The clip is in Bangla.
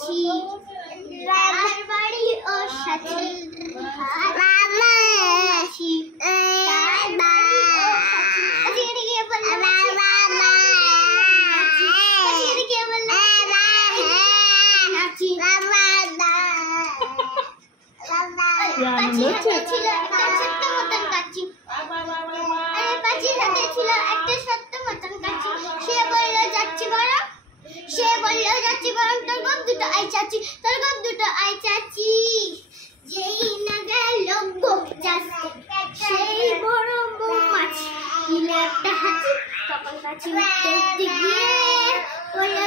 কাছি তার বাড়ি ও সাথী মামা কাছি তার বাড়ি ও সাথী কাছি এদিকে বললো মামা কাছি এদিকে বললো কাছি মামা কাছি হাতে ছিল একটা ছোট্ট মতন কাছি আরে কাছির হাতে ছিল একটা ছোট্ট মতন কাছি সে বলল যাচ্ছি বরং তোর গপ দুটো আই চাচি যেই না গেল সেই বড় মৌমাছি কিলে একটা হাঁচি তখন কাছি উঠতে গিয়ে বলল